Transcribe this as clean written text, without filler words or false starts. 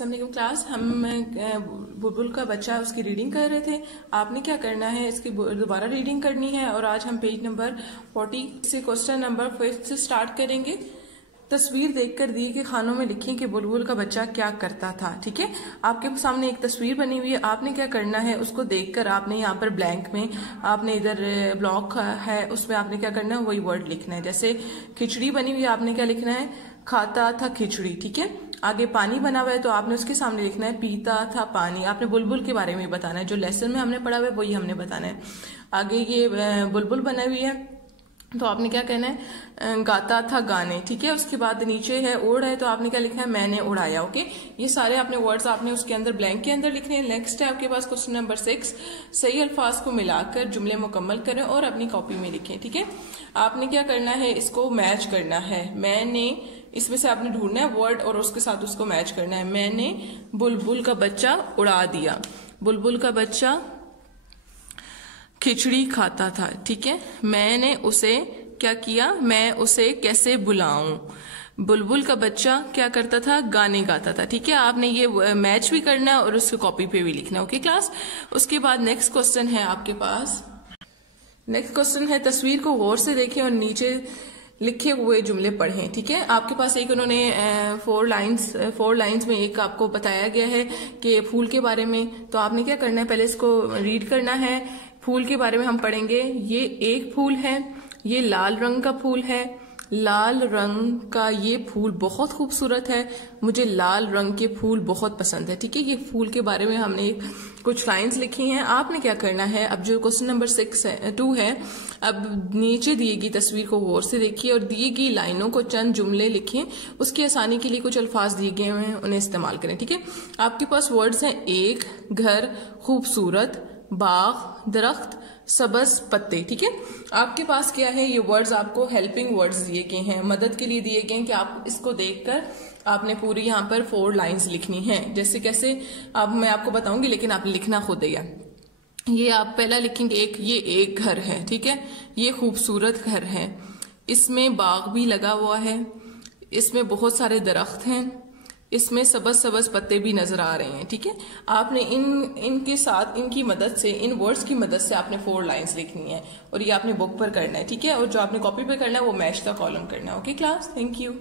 अस्सलाम वालेकुम क्लास। हम बुलबुल का बच्चा उसकी रीडिंग कर रहे थे। आपने क्या करना है, इसकी दोबारा रीडिंग करनी है और आज हम पेज नंबर 40 से क्वेश्चन नंबर 5 से स्टार्ट करेंगे। तस्वीर देखकर दिए के खानों में लिखें कि बुलबुल का बच्चा क्या करता था। ठीक है, आपके सामने एक तस्वीर बनी हुई है, आपने क्या करना है, उसको देखकर आपने यहाँ पर ब्लैंक में आपने इधर ब्लॉक है उसमें आपने क्या करना है, वही वर्ड लिखना है। जैसे खिचड़ी बनी हुई है, आपने क्या लिखना है, खाता था खिचड़ी। ठीक है, आगे पानी बना हुआ है तो आपने उसके सामने लिखना है पीता था पानी। आपने बुलबुल के बारे में बताना है, जो लेसन में हमने पढ़ा हुआ है वही हमने बताना है। आगे ये बुलबुल बना हुई है तो आपने क्या कहना है, गाता था गाने। ठीक है, उसके बाद नीचे है उड़ है तो आपने क्या लिखना है, मैंने उड़ाया। ओके, ये सारे आपने वर्ड्स आपने उसके अंदर ब्लैंक के अंदर लिखने हैं। नेक्स्ट है आपके पास क्वेश्चन नंबर 6, सही अल्फाज को मिलाकर जुमले मुकम्मल करें और अपनी कॉपी में लिखें। ठीक है, आपने क्या करना है, इसको मैच करना है। मैंने, इसमें से आपने ढूंढना है वर्ड और उसके साथ उसको मैच करना है। मैंने बुलबुल का बच्चा उड़ा दिया। बुलबुल का बच्चा खिचड़ी खाता था। ठीक है, मैंने उसे क्या किया, मैं उसे कैसे बुलाऊं। बुलबुल का बच्चा क्या करता था, गाने गाता था। ठीक है, आपने ये मैच भी करना है और उसको कॉपी पे भी लिखना है। ओके क्लास, उसके बाद नेक्स्ट क्वेश्चन है आपके पास। नेक्स्ट क्वेश्चन है, तस्वीर को गौर से देखें और नीचे लिखे हुए जुमले पढ़ें। ठीक है, आपके पास एक उन्होंने 4 लाइंस में एक आपको बताया गया है कि फूल के बारे में। तो आपने क्या करना है, पहले इसको रीड करना है। फूल के बारे में हम पढ़ेंगे। ये एक फूल है, ये लाल रंग का फूल है। लाल रंग का ये फूल बहुत खूबसूरत है, मुझे लाल रंग के फूल बहुत पसंद है। ठीक है, ये फूल के बारे में हमने कुछ लाइंस लिखी हैं। आपने क्या करना है, अब जो क्वेश्चन नंबर 2 है, अब नीचे दी गई तस्वीर को गौर से देखिए और दी गई लाइनों को चंद जुमले लिखें। उसकी आसानी के लिए कुछ अल्फाज दिए गए हैं, उन्हें इस्तेमाल करें। ठीक है, आपके पास वर्ड्स हैं एक, घर, खूबसूरत, बाग, दरख्त, सबज पत्ते। ठीक है, आपके पास क्या है, ये वर्ड्स आपको हेल्पिंग वर्ड्स दिए गए हैं, मदद के लिए दिए गए हैं कि आप इसको देखकर आपने पूरी यहाँ पर 4 लाइंस लिखनी है। जैसे कैसे अब मैं आपको बताऊंगी, लेकिन आप लिखना खुद ही है। ये आप पहला लिखेंगे एक, ये एक घर है। ठीक है, ये खूबसूरत घर है, इसमें बाग भी लगा हुआ है, इसमें बहुत सारे दरख्त हैं, इसमें सबज सबज पत्ते भी नजर आ रहे हैं। ठीक है, आपने इनके साथ इनकी मदद से, इन वर्ड्स की मदद से आपने 4 लाइंस लिखनी है और ये आपने बुक पर करना है। ठीक है, और जो आपने कॉपी पर करना है वो मैच द कॉलम करना है। Okay class, thank you.